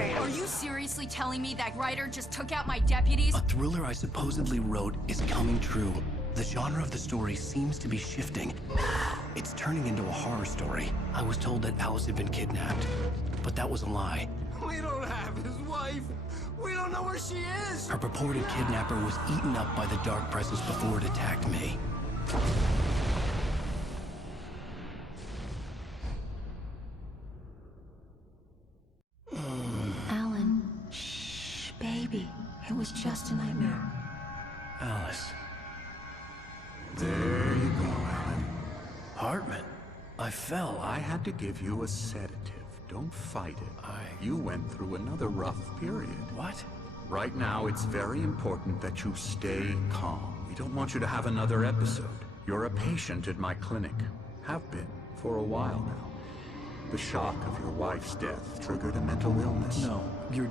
Are you seriously telling me that writer just took out my deputies? A thriller I supposedly wrote is coming true. The genre of the story seems to be shifting. It's turning into a horror story. I was told that Alice had been kidnapped, but that was a lie. We don't have his wife. We don't know where she is. Her purported kidnapper was eaten up by the dark presence before it attacked me. Alan, shh, baby. It was just a nightmare. Alice. There you go, Alan. Hartman. I fell. I had to give you a sedative. Don't fight it. You went through another rough period. What? Right now, it's very important that you stay calm. We don't want you to have another episode. You're a patient at my clinic. Have been for a while now. The shock of your wife's death triggered a mental illness. No, you're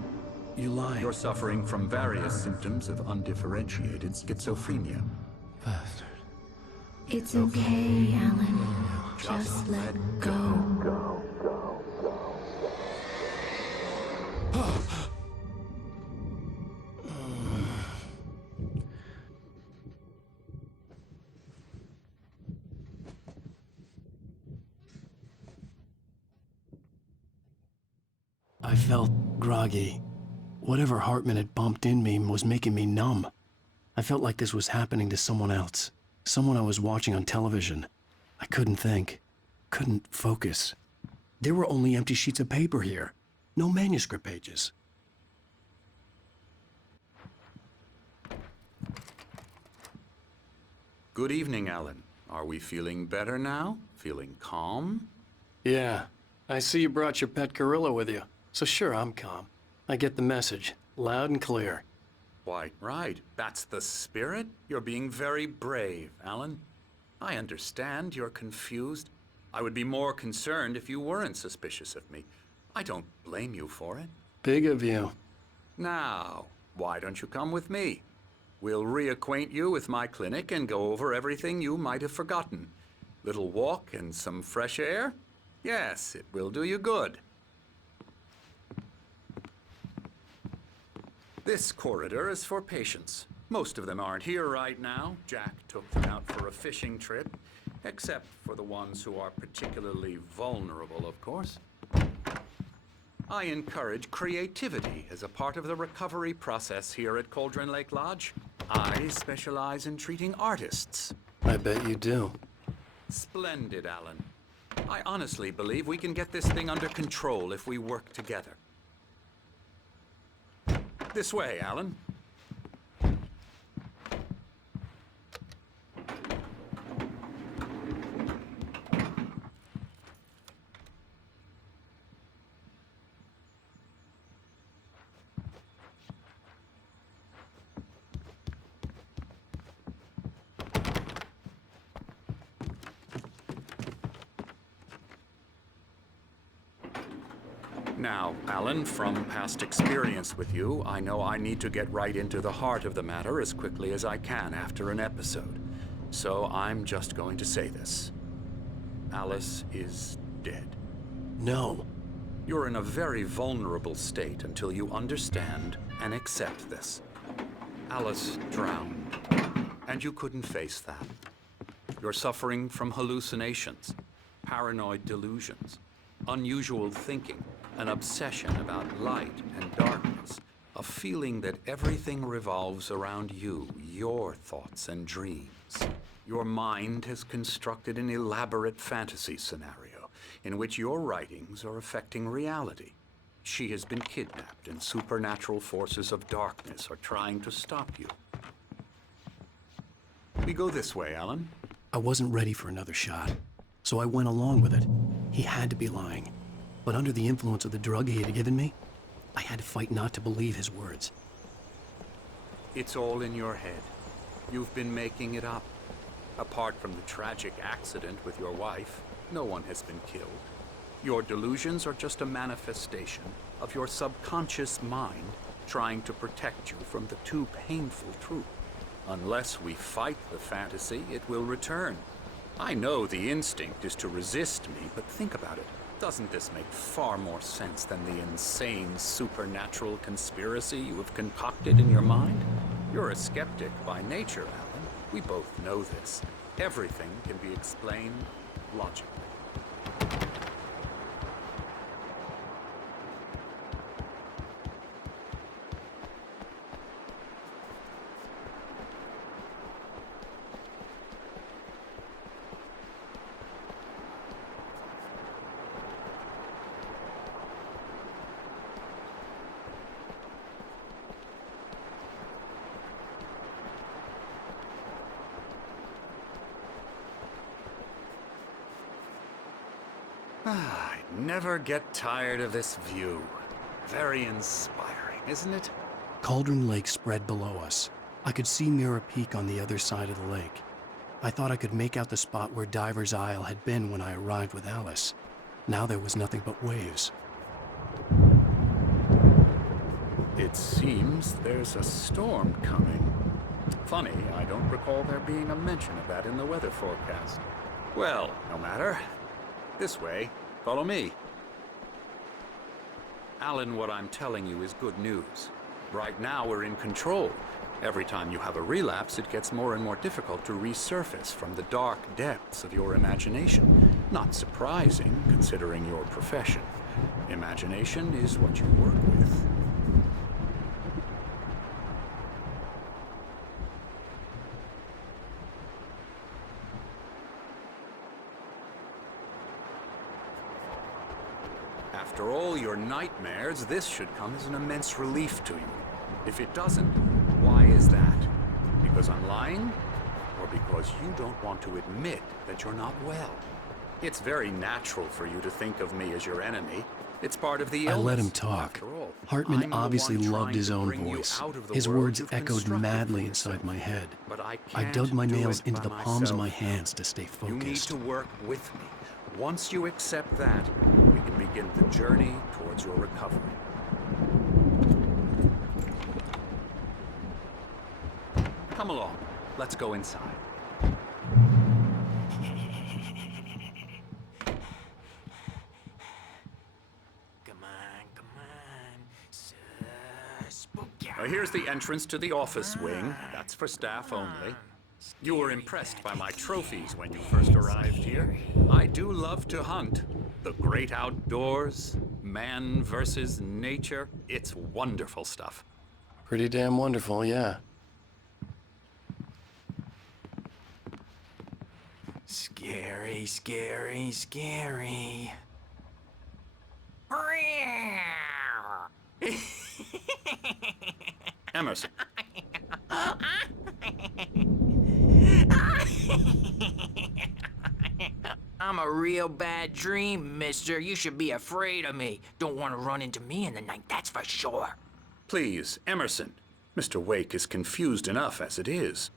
lying. You're suffering from various symptoms of undifferentiated schizophrenia. Bastard. It's okay, Alan. Just let go. I felt groggy. Whatever Hartman had bumped in me was making me numb. I felt like this was happening to someone else. Someone I was watching on television. I couldn't think. Couldn't focus. There were only empty sheets of paper here. No manuscript pages. Good evening, Alan. Are we feeling better now? Feeling calm? Yeah. I see you brought your pet gorilla with you. So sure, I'm calm. I get the message. Loud and clear. Why, right. That's the spirit. You're being very brave, Alan. I understand you're confused. I would be more concerned if you weren't suspicious of me. I don't blame you for it. Big of you. Now, why don't you come with me? We'll reacquaint you with my clinic and go over everything you might have forgotten. Little walk and some fresh air? Yes, it will do you good. This corridor is for patients. Most of them aren't here right now. Jack took them out for a fishing trip, except for the ones who are particularly vulnerable, of course. I encourage creativity as a part of the recovery process here at Cauldron Lake Lodge. I specialize in treating artists. I bet you do. Splendid, Alan. I honestly believe we can get this thing under control if we work together. This way, Alan. Now, Alan, from past experience with you, I know I need to get right into the heart of the matter as quickly as I can after an episode. So I'm just going to say this. Alice is dead. No. You're in a very vulnerable state until you understand and accept this. Alice drowned, and you couldn't face that. You're suffering from hallucinations, paranoid delusions, unusual thinking, an obsession about light and darkness, a feeling that everything revolves around you, your thoughts and dreams. Your mind has constructed an elaborate fantasy scenario in which your writings are affecting reality. She has been kidnapped and supernatural forces of darkness are trying to stop you. We go this way, Alan. I wasn't ready for another shot, so I went along with it. He had to be lying. But under the influence of the drug he had given me, I had to fight not to believe his words. It's all in your head. You've been making it up. Apart from the tragic accident with your wife, no one has been killed. Your delusions are just a manifestation of your subconscious mind trying to protect you from the too painful truth. Unless we fight the fantasy, it will return. I know the instinct is to resist me, but think about it. Doesn't this make far more sense than the insane supernatural conspiracy you have concocted in your mind? You're a skeptic by nature, Alan. We both know this. Everything can be explained logically. I never get tired of this view. Very inspiring, isn't it? Cauldron Lake spread below us. I could see Mirror Peak on the other side of the lake. I thought I could make out the spot where Diver's Isle had been when I arrived with Alice. Now there was nothing but waves. It seems there's a storm coming. Funny, I don't recall there being a mention of that in the weather forecast. Well, no matter. This way. Follow me. Alan, what I'm telling you is good news. Right now, we're in control. Every time you have a relapse, it gets more and more difficult to resurface from the dark depths of your imagination. Not surprising, considering your profession. Imagination is what you work with. After all your nightmares, this should come as an immense relief to you. If it doesn't, why is that? Because I'm lying? Or because you don't want to admit that you're not well? It's very natural for you to think of me as your enemy. It's part of the illness. I let him talk. After all, Hartman I'm the obviously one loved trying his to own bring you voice. out of the His world words you've echoed constructed madly for inside yourself. my head. But I I can't dug my do nails it into by the palms of my myself. hands to stay You need focused. to work with me. Once you accept that, we can begin the journey towards your recovery. Come along. Let's go inside. Here's the entrance to the office wing. That's for staff only. You were impressed by my trophies when you first arrived here. I do love to hunt. The great outdoors, man versus nature. It's wonderful stuff. Pretty damn wonderful, yeah. Scary, scary, scary. Emerson. I'm a real bad dream, mister. You should be afraid of me. Don't want to run into me in the night, that's for sure. Please, Emerson. Mr. Wake is confused enough as it is.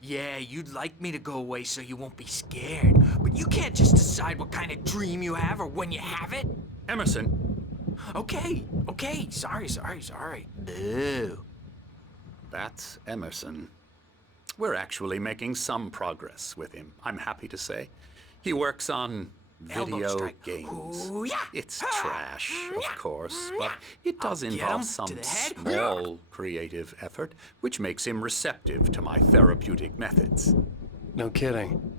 Yeah, you'd like me to go away so you won't be scared. But you can't just decide what kind of dream you have or when you have it. Emerson. Okay. Sorry. Boo. That's Emerson. We're actually making some progress with him, I'm happy to say. He works on Elbow video strike. games. Ooh, yeah. It's trash, of course, but it does I'll get involve him some to the head. small creative effort, which makes him receptive to my therapeutic methods. No kidding.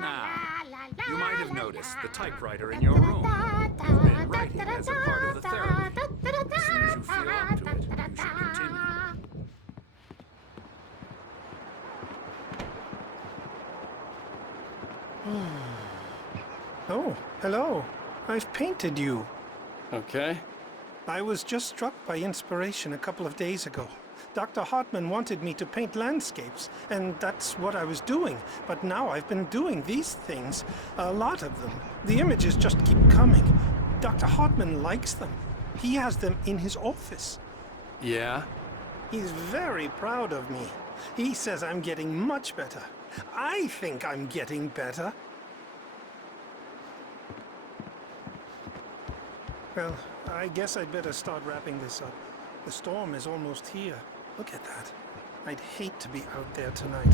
Now, you might have noticed the typewriter in your room. You've been writing as a part of the therapy. As soon as you feel up to it, you should continue. Oh, hello. I've painted you. Okay. I was just struck by inspiration a couple of days ago. Dr. Hartman wanted me to paint landscapes, and that's what I was doing. But now I've been doing these things, a lot of them. The images just keep coming. Dr. Hartman likes them. He has them in his office. Yeah? He's very proud of me. He says I'm getting much better. I think I'm getting better. Well, I guess I'd better start wrapping this up. The storm is almost here. Look at that. I'd hate to be out there tonight.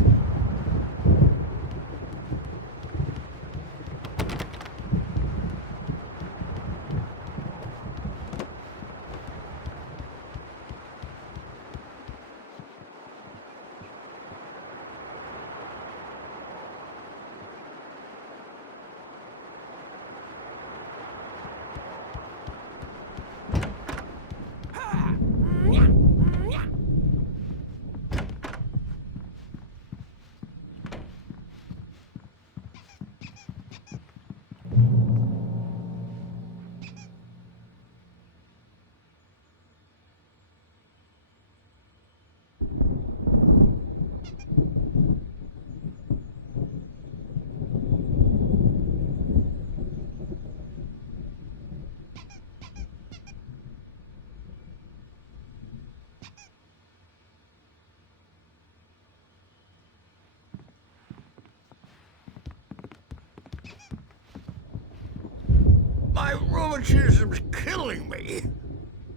My rheumatism's killing me.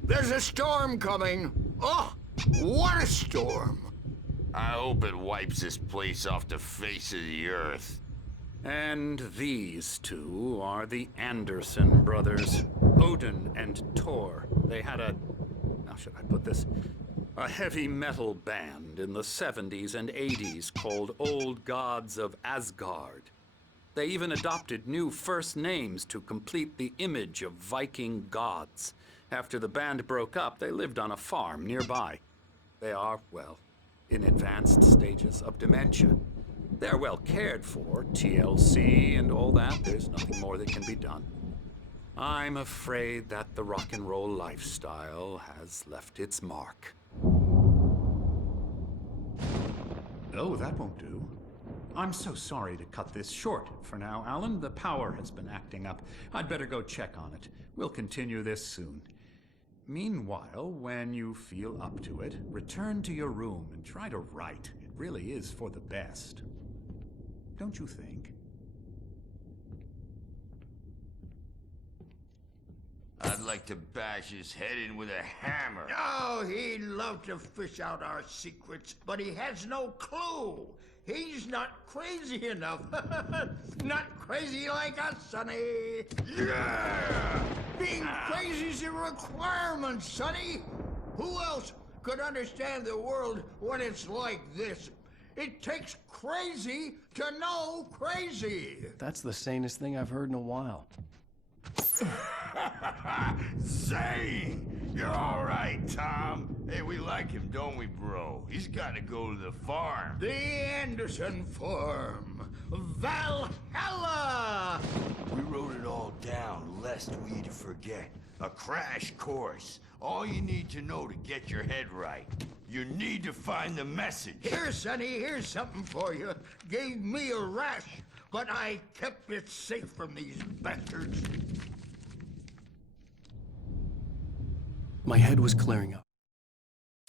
There's a storm coming. Oh, what a storm. I hope it wipes this place off the face of the earth. And these two are the Anderson brothers, Odin and Thor. They had a, how should I put this? A heavy metal band in the 70s and 80s called Old Gods of Asgard. They even adopted new first names to complete the image of Viking gods. After the band broke up, they lived on a farm nearby. They are, well, in advanced stages of dementia. They're well cared for, TLC and all that. There's nothing more that can be done. I'm afraid that the rock and roll lifestyle has left its mark. Oh, that won't do. I'm so sorry to cut this short for now, Alan. The power has been acting up. I'd better go check on it. We'll continue this soon. Meanwhile, when you feel up to it, return to your room and try to write. It really is for the best. Don't you think? I'd like to bash his head in with a hammer. Oh, he'd love to fish out our secrets, but he has no clue. He's not crazy enough. Not crazy like us, Sonny. Yeah! Being crazy's a requirement, Sonny. Who else could understand the world when it's like this? It takes crazy to know crazy. That's the sanest thing I've heard in a while. Zane! You're all right, Tom. Hey, we like him, don't we, bro? He's got to go to the farm. The Anderson Farm. Valhalla! We wrote it all down, lest we forget. A crash course. All you need to know to get your head right. You need to find the message. Here, Sonny, here's something for you. Gave me a rash, but I kept it safe from these bastards. My head was clearing up.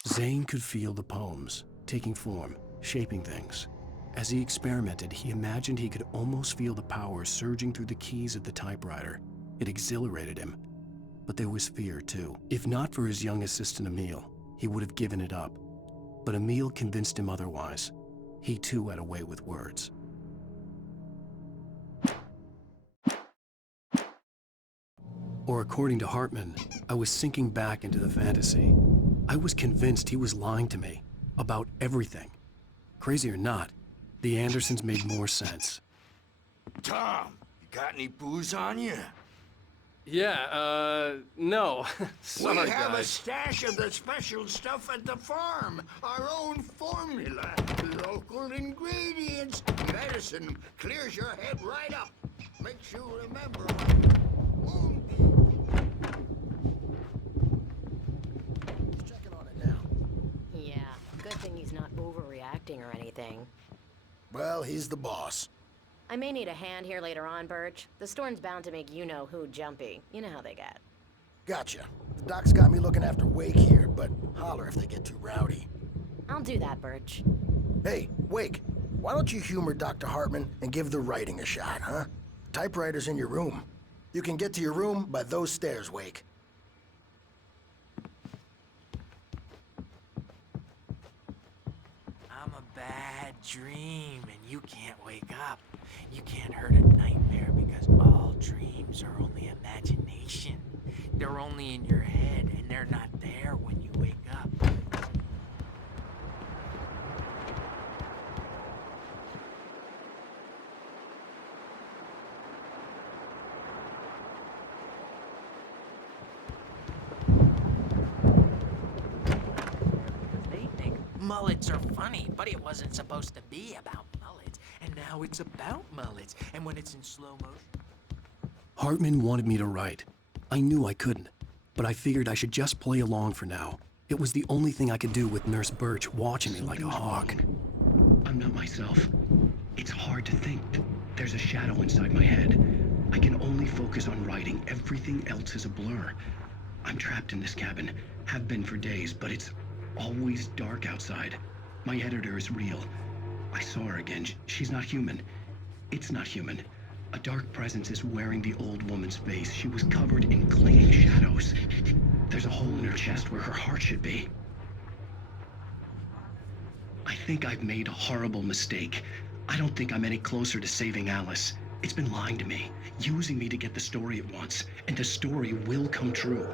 Zane could feel the poems, taking form, shaping things. As he experimented, he imagined he could almost feel the power surging through the keys of the typewriter. It exhilarated him. But there was fear, too. If not for his young assistant, Emil, he would have given it up. But Emil convinced him otherwise. He, too, had a way with words. Or according to Hartman, I was sinking back into the fantasy. I was convinced he was lying to me about everything. Crazy or not, the Andersons made more sense. Tom, you got any booze on you? Yeah, no. Sorry, we have a guys. stash of the special stuff at the farm. Our own formula. Local ingredients. Medicine clears your head right up. Makes you remember what wounded. Checking on it now. Yeah, good thing he's not overreacting or anything. Well, he's the boss. I may need a hand here later on, Birch. The storm's bound to make you-know-who jumpy. You know how they get. Gotcha. The doc's got me looking after Wake here, but holler if they get too rowdy. I'll do that, Birch. Hey, Wake, why don't you humor Dr. Hartman and give the writing a shot, huh? Typewriter's in your room. You can get to your room by those stairs, Wake. I'm a bad dream, and you can't wake up. You can't hurt a nightmare because all dreams are only imagination. They're only in your head, and they're not there when you wake up. They think mullets are funny, but it wasn't supposed to be about mullets. And now it's about mullets. And when it's in slow motion... Hartman wanted me to write. I knew I couldn't, but I figured I should just play along for now. It was the only thing I could do with Nurse Birch watching me like a hawk. I'm not myself. It's hard to think. There's a shadow inside my head. I can only focus on writing. Everything else is a blur. I'm trapped in this cabin. Have been for days, but it's always dark outside. My editor is real. I saw her again. She's not human. It's not human. A dark presence is wearing the old woman's face. She was covered in clinging shadows. There's a hole in her chest where her heart should be. I think I've made a horrible mistake. I don't think I'm any closer to saving Alice. It's been lying to me, using me to get the story it wants, and the story will come true.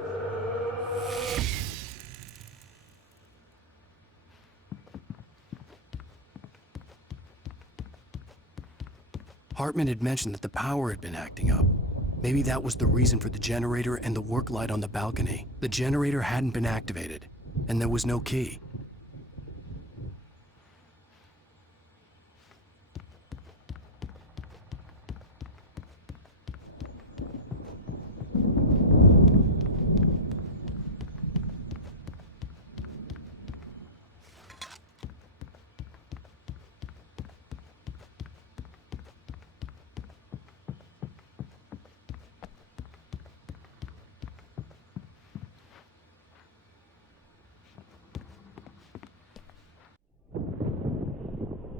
Hartman had mentioned that the power had been acting up. Maybe that was the reason for the generator and the work light on the balcony. The generator hadn't been activated, and there was no key.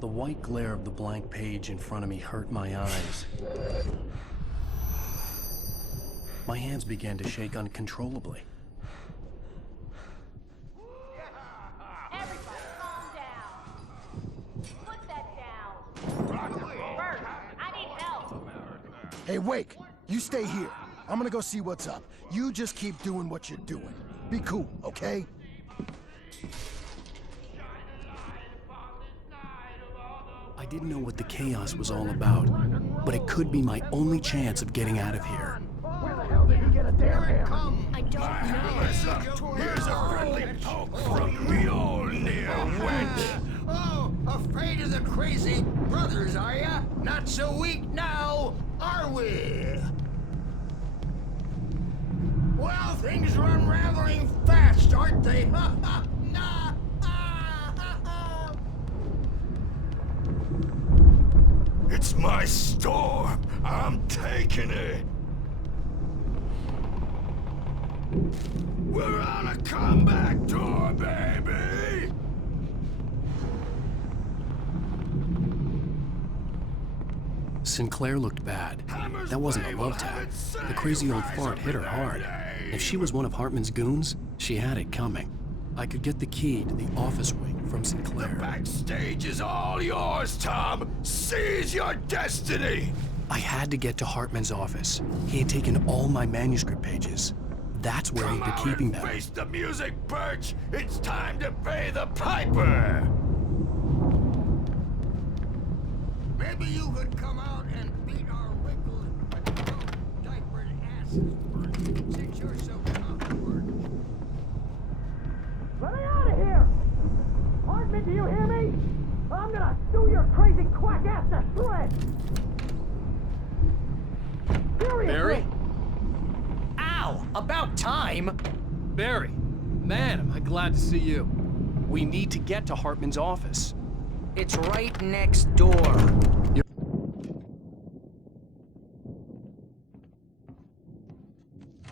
The white glare of the blank page in front of me hurt my eyes. My hands began to shake uncontrollably. Everybody calm down. Put that down. Bert, I need help. Hey, Wake, you stay here. I'm gonna go see what's up. You just keep doing what you're doing. Be cool, okay? I didn't know what the chaos was all about, but it could be my only chance of getting out of here. Where the hell did he get a damn hammer? I don't know. Here's a friendly poke from Mjolnir, wench. Oh, afraid of the crazy brothers, are ya? Not so weak now, are we? Well, things are unraveling fast, aren't they? Ha ha! Nah! It's my storm. I'm taking it. We're on a comeback tour, baby. Sinclair looked bad. That wasn't a love tap. The crazy old fart hit her hard. If she was one of Hartman's goons, she had it coming. I could get the key to the office wing from Sinclair. Backstage is all yours, Tom. Seize your destiny. I had to get to Hartman's office. He had taken all my manuscript pages. That's where he'd be keeping them. Face the music, Birch. It's time to pay the piper. Maybe you could come out and beat our wrinkled, diapered asses, Bert, since you're so awkward. Let me out of here! Hartman, do you hear me? I'm gonna sew your crazy quack ass to shreds! Seriously! Barry? Ow! About time! Barry, man, am I glad to see you. We need to get to Hartman's office. It's right next door.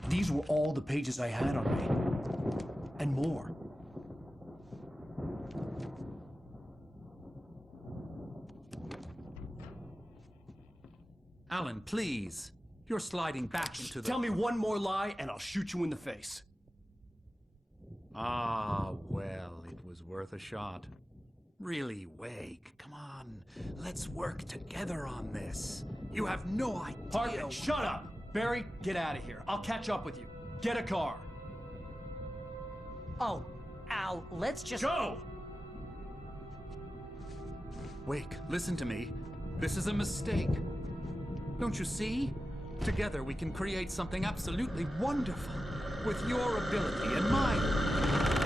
These were all the pages I had on me. And more. Alan, please. You're sliding back into the... Tell me one more lie and I'll shoot you in the face. Ah, well, it was worth a shot. Really, Wake, come on. Let's work together on this. You have no idea... Hartman, shut up! Barry, get out of here. I'll catch up with you. Get a car. Oh, Al, let's just... Go! Wake, listen to me. This is a mistake. Don't you see? Together we can create something absolutely wonderful. With your ability and mine.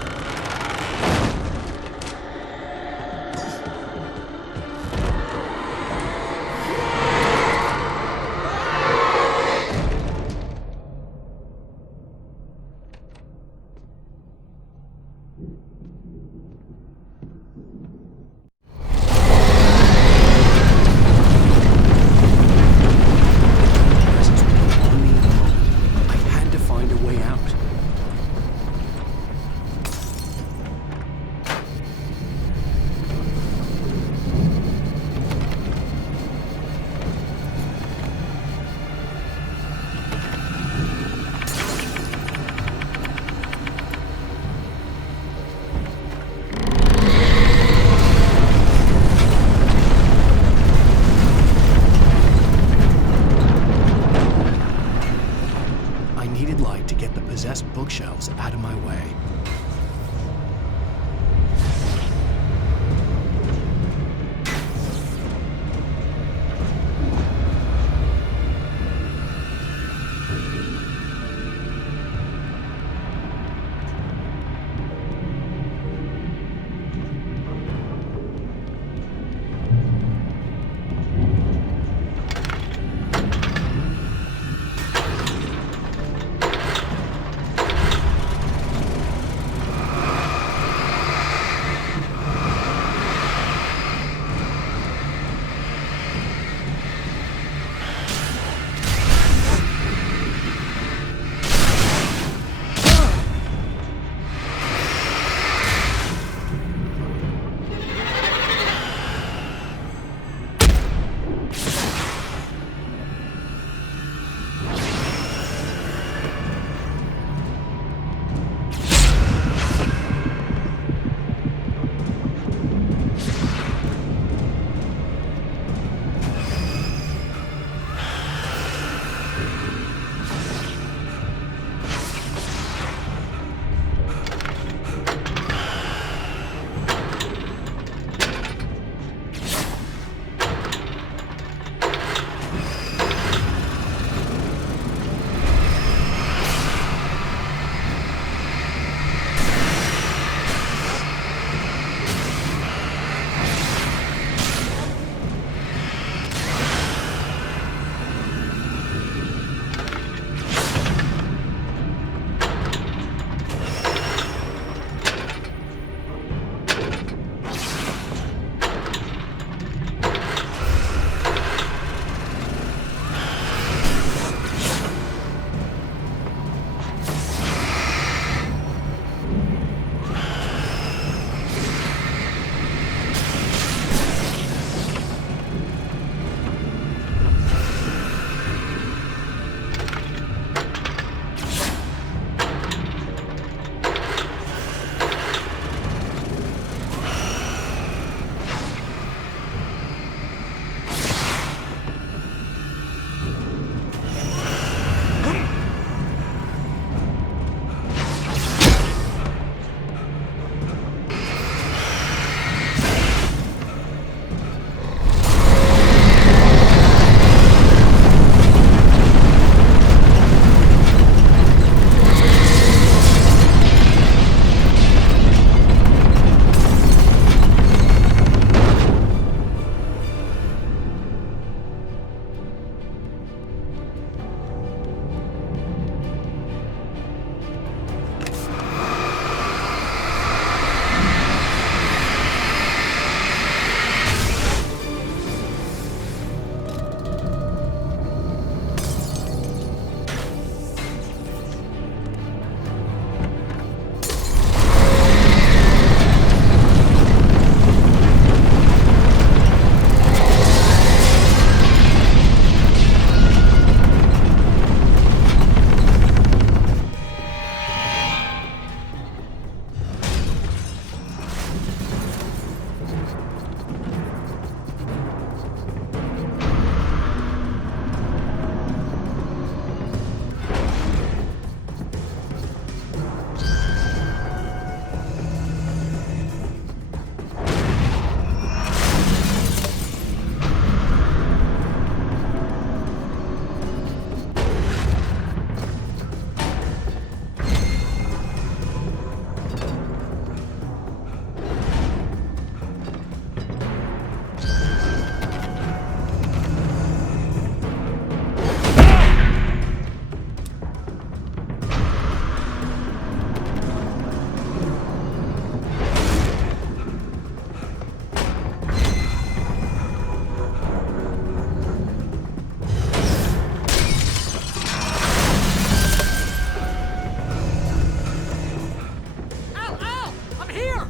Out here!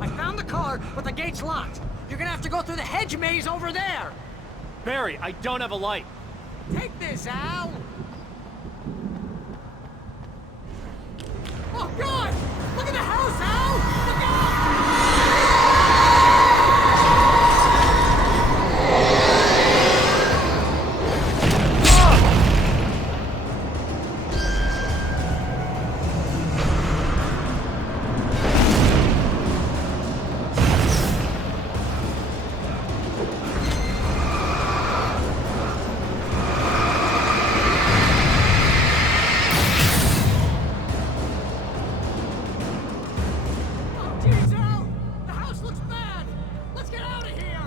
I found the car, but the gate's locked. You're gonna have to go through the hedge maze over there. Barry, I don't have a light. Take this, Al! Oh, God! Look at the house, Al! Look out! Jeez, Al! The house looks bad! Let's get out of here!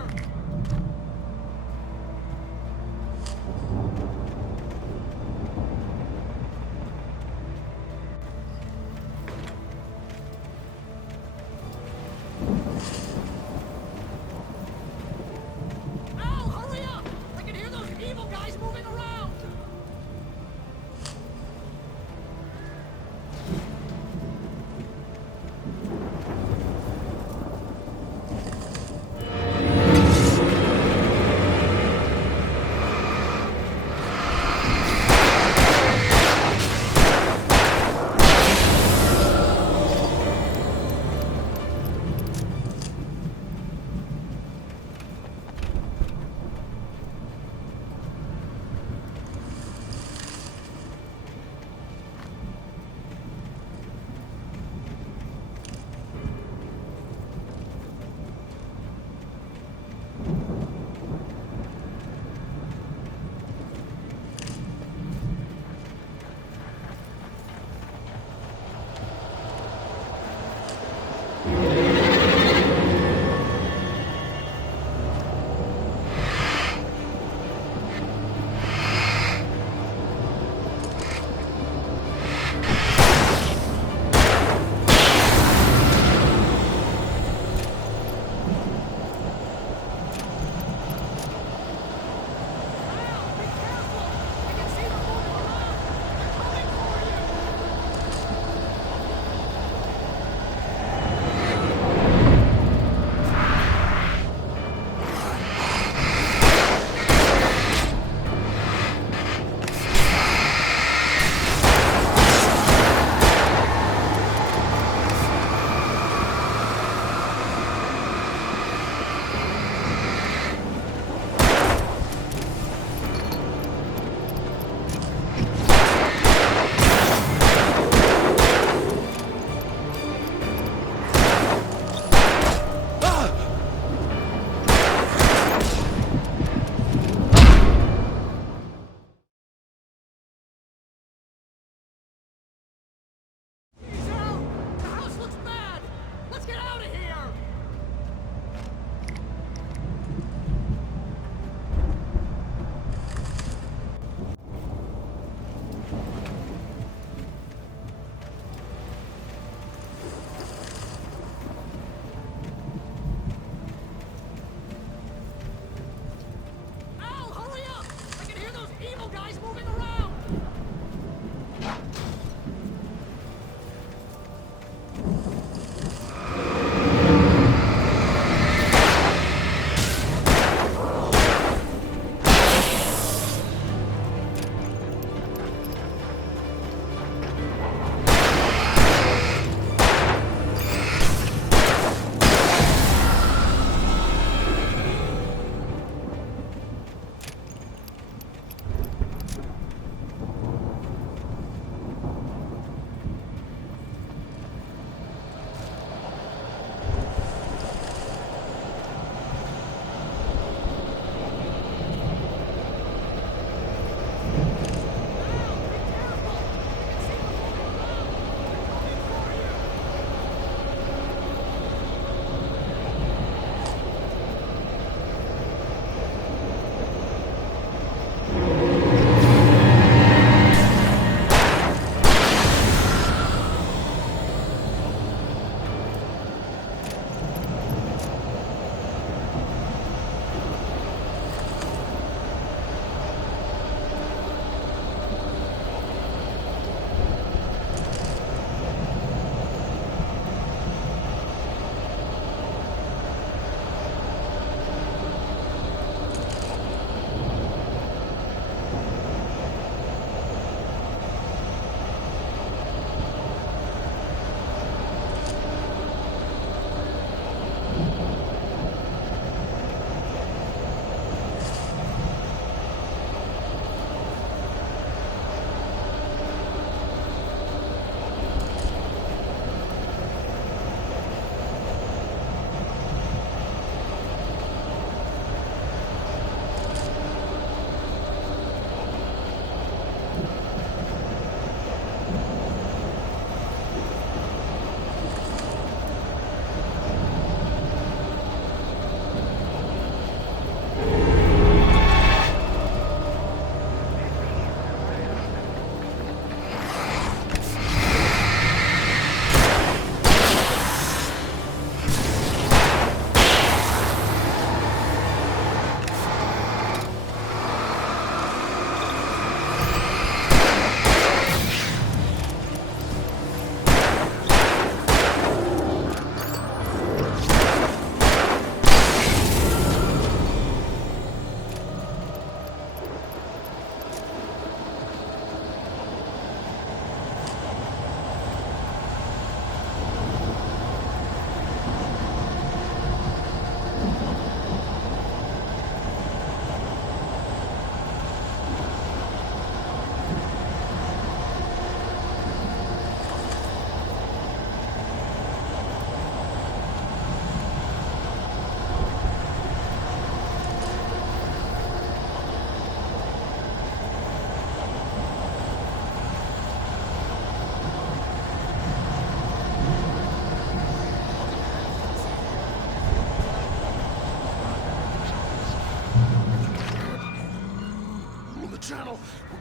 Al, hurry up! I can hear those evil guys moving around!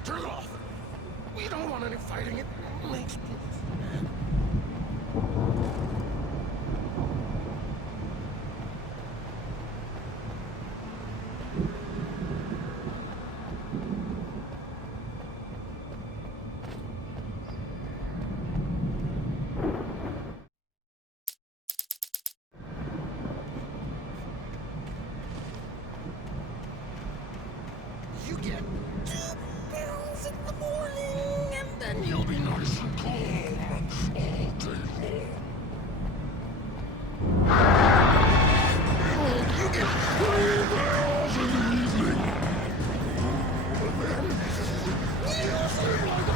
Turn it off. We don't want any fighting. It makes me... You get 2 pills in the morning, and then you'll be nice and calm all day long. You get 3 pills in the evening, and then you sleep like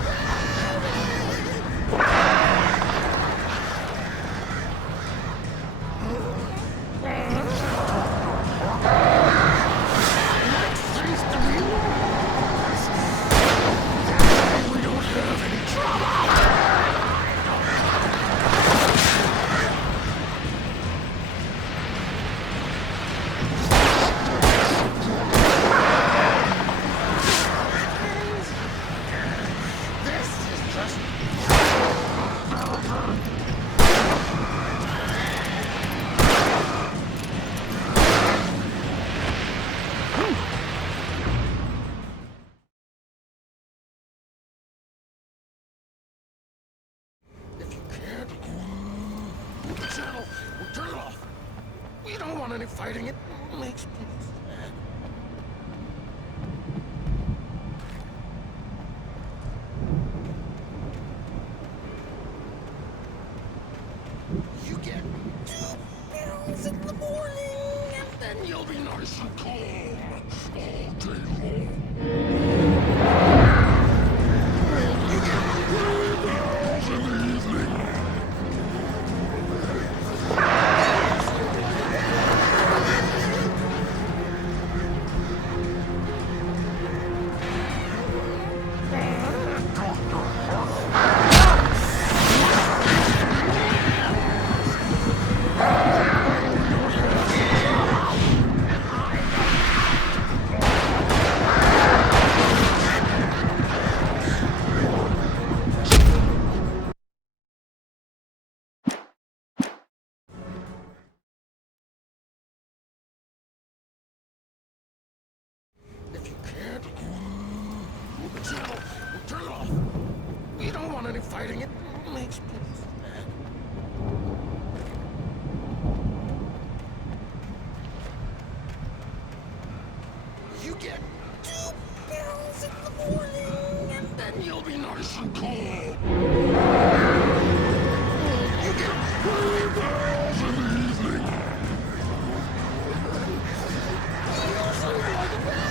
a channel. We'll turn it off. We don't want any fighting. It makes me... You get 2 pills in the morning, and then you'll be nice and calm all day long. You get 3 pills in the evening. If you can't move the channel, we'll turn it off. We don't want any fighting. It makes me... You get 2 pills in the morning, and then you'll be nice and calm. You get 3 pills in the evening. You'll sleep like a baby.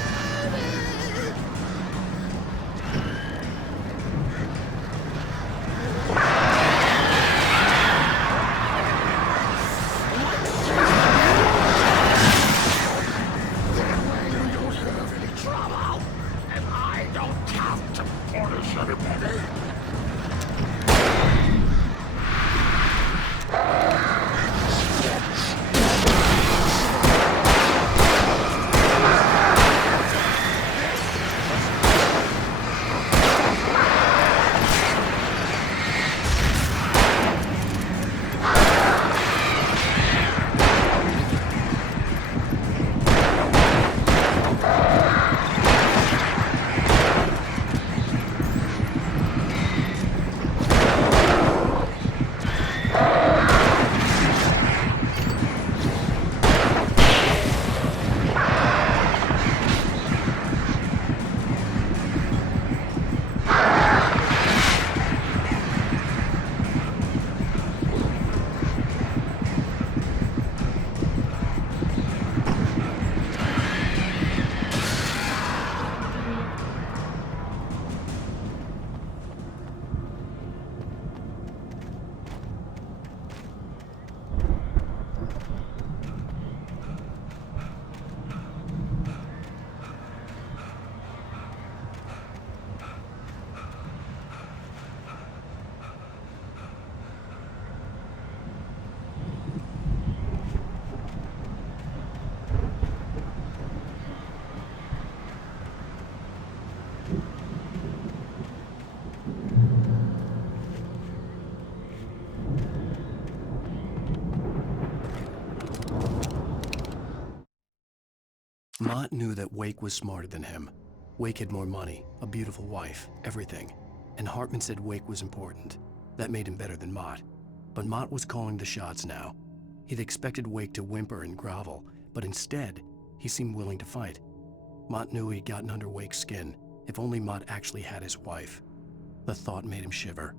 Mott knew that Wake was smarter than him. Wake had more money, a beautiful wife, everything. And Hartman said Wake was important. That made him better than Mott. But Mott was calling the shots now. He'd expected Wake to whimper and grovel, but instead, he seemed willing to fight. Mott knew he'd gotten under Wake's skin. If only Mott actually had his wife. The thought made him shiver.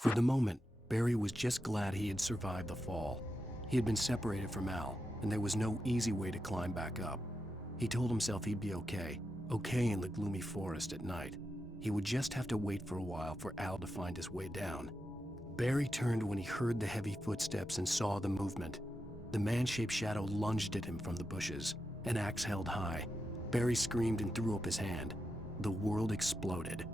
For the moment, Barry was just glad he had survived the fall. He had been separated from Al, and there was no easy way to climb back up. He told himself he'd be okay in the gloomy forest at night. He would just have to wait for a while for Al to find his way down. Barry turned when he heard the heavy footsteps and saw the movement. The man-shaped shadow lunged at him from the bushes, an axe held high. Barry screamed and threw up his hand. The world exploded.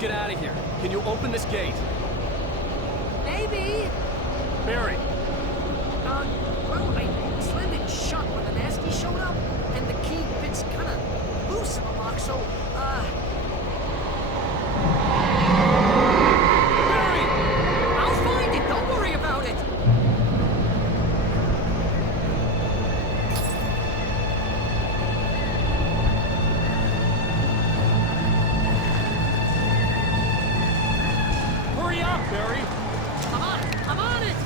get out of here. Can you open this gate? Maybe. Barry! Well, I slammed it shut when the nasty showed up, and the key fits kind of loose in the lock, so, Barry! I'll find it, don't worry about it! Hurry up, Barry! I'm on it!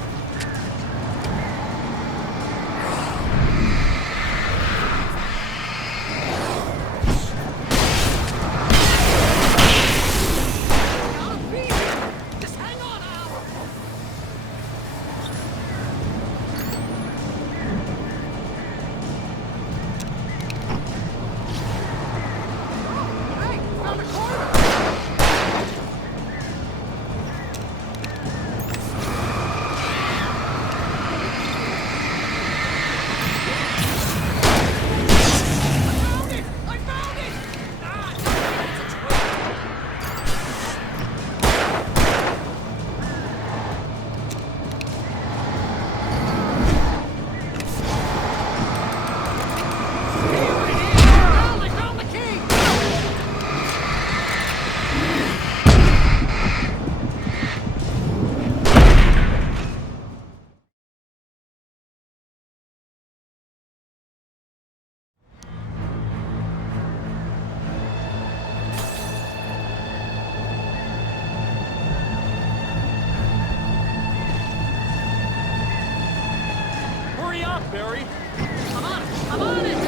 Barry! I'm on it!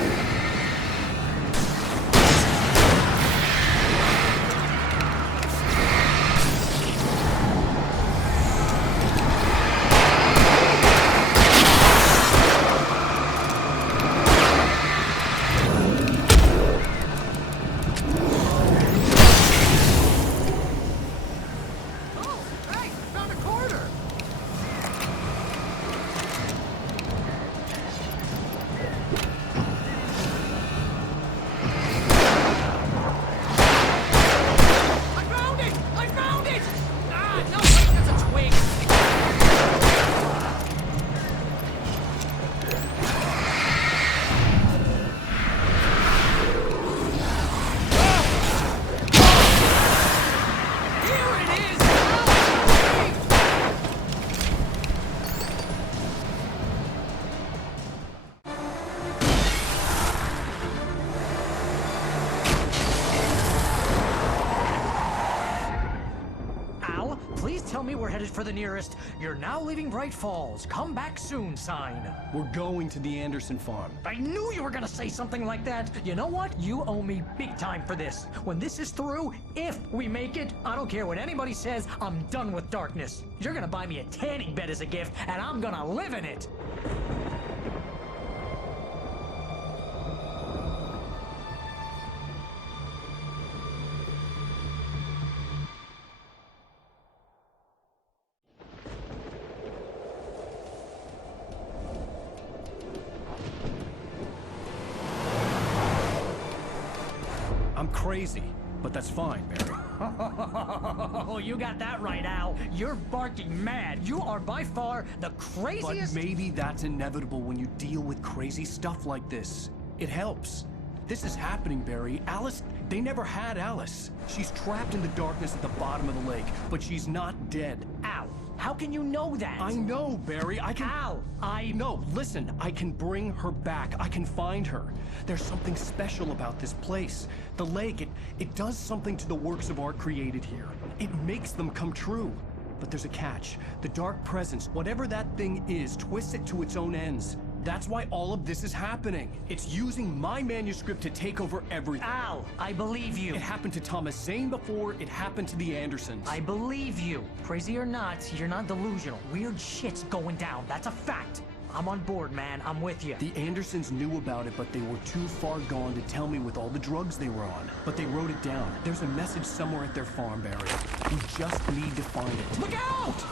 Tell me we're headed for the nearest "You're now leaving Bright Falls. Come back soon" sign. We're going to the Anderson farm. I knew you were gonna say something like that. You know what? You owe me big time for this. When this is through, if we make it, I don't care what anybody says, I'm done with darkness. You're gonna buy me a tanning bed as a gift, and I'm gonna live in it. I'm crazy, but that's fine, Barry. Oh, you got that right, Al. You're barking mad. You are by far the craziest— But maybe that's inevitable when you deal with crazy stuff like this. It helps. This is happening, Barry. Alice, they never had Alice. She's trapped in the darkness at the bottom of the lake, but she's not dead. Al, how can you know that? I know, Barry. I can— Al, No, listen. I can bring her back. I can find her. There's something special about this place. The lake, it does something to the works of art created here. It makes them come true. But there's a catch. The dark presence, whatever that thing is, twists it to its own ends. That's why all of this is happening. It's using my manuscript to take over everything. Al, I believe you. It happened to Thomas Zane before, it happened to the Andersons. I believe you. Crazy or not, you're not delusional. Weird shit's going down. That's a fact. I'm on board, man. I'm with you. The Andersons knew about it, but they were too far gone to tell me with all the drugs they were on. But they wrote it down. There's a message somewhere at their farm, Barry. We just need to find it. Look out!